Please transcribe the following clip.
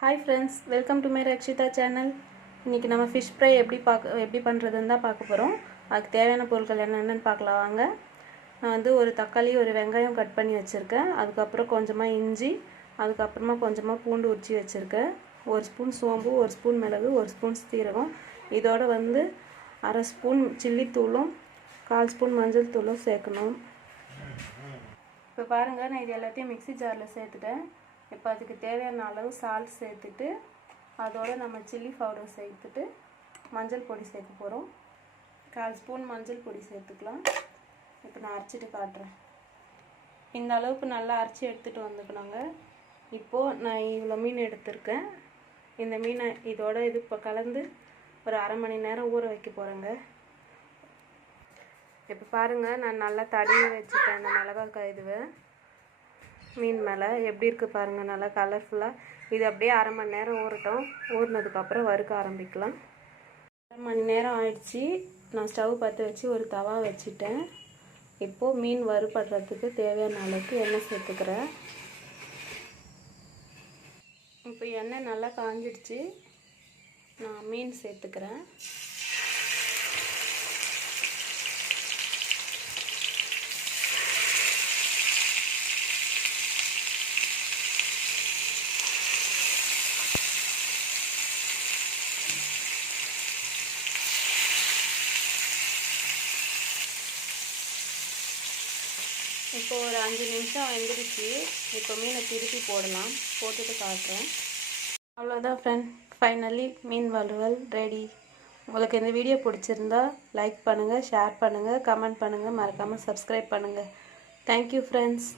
Hi friends, welcome to my Rakshitha channel. இன்றைக்கி நம்ம fish fry எப்படி பண்ணுறதுன்னு தான் பார்க்க போகிறோம். அதுக்கு தேவையான பொருட்கள் என்னென்னு பார்க்கலாம் வாங்க. நான் வந்து ஒரு தக்காளி ஒரு வெங்காயம் கட் பண்ணி வச்சுருக்கேன். அதுக்கப்புறம் கொஞ்சமாக இஞ்சி, அதுக்கப்புறமா கொஞ்சமாக பூண்டு உரிச்சி வச்சுருக்கேன். ஒரு ஸ்பூன் சோம்பு, ஒரு ஸ்பூன் மிளகு, ஒரு ஸ்பூன் சீரகம், இதோட வந்து அரை ஸ்பூன் சில்லித்தூளும் 1/4 ஸ்பூன் மஞ்சள் தூளும் சேர்க்கணும். இப்போ பாருங்கள், நான் இது எல்லாத்தையும் மிக்ஸி ஜாரில் சேர்த்துட்டேன். இப்போ அதுக்கு தேவையான அளவு சால்ட் சேர்த்துட்டு அதோடு நம்ம சில்லி பவுடர் சேர்த்துட்டு மஞ்சள் பொடி சேர்க்க போகிறோம். 1/4 ஸ்பூன் மஞ்சள் பொடி சேர்த்துக்கலாம். இப்போ நான் அரைச்சிட்டு காட்டுறேன். இந்த அளவுக்கு நல்லா அரைச்சி எடுத்துகிட்டு வந்துக்கணுங்க. இப்போது நான் இவ்வளோ மீன் எடுத்திருக்கேன். இந்த மீனை இதோட இது இப்போ கலந்து ஒரு அரை மணி நேரம் ஊற வைக்க போகிறேங்க. இப்போ பாருங்கள், நான் நல்லா தடவி வச்சுட்டேன். இந்த மிளகாய் இதுவை மீன் மேலே எப்படி இருக்குது பாருங்கள், நல்லா கலர்ஃபுல்லாக. இது அப்படியே அரை மணி நேரம் ஊறட்டும். ஊறினதுக்கப்புறம் வறுக்க ஆரம்பிக்கலாம். அரை மணி நேரம் ஆயிடுச்சு. நான் ஸ்டவ் பற்ற வச்சு ஒரு தவா வச்சுட்டேன். இப்போது மீன் வறுபடுறதுக்கு தேவையான அளவுக்கு எண்ணெய் சேர்த்துக்கிறேன். இப்போ எண்ணெய் நல்லா காஞ்சிடுச்சு. நான் மீன் சேர்த்துக்கிறேன். இப்போ ஒரு 5 நிமிஷம் வெந்துருச்சு. இப்போ மீனை திருப்பி போடலாம். போட்டுட்டு காட்டுறேன். அவ்வளோதான் ஃப்ரெண்ட், ஃபைனலி மீன் வறுவல் ரெடி. உங்களுக்கு இந்த வீடியோ பிடிச்சிருந்தா லைக் பண்ணுங்கள், ஷேர் பண்ணுங்கள், கமெண்ட் பண்ணுங்கள், மறக்காமல் சப்ஸ்கிரைப் பண்ணுங்கள். Thank you friends.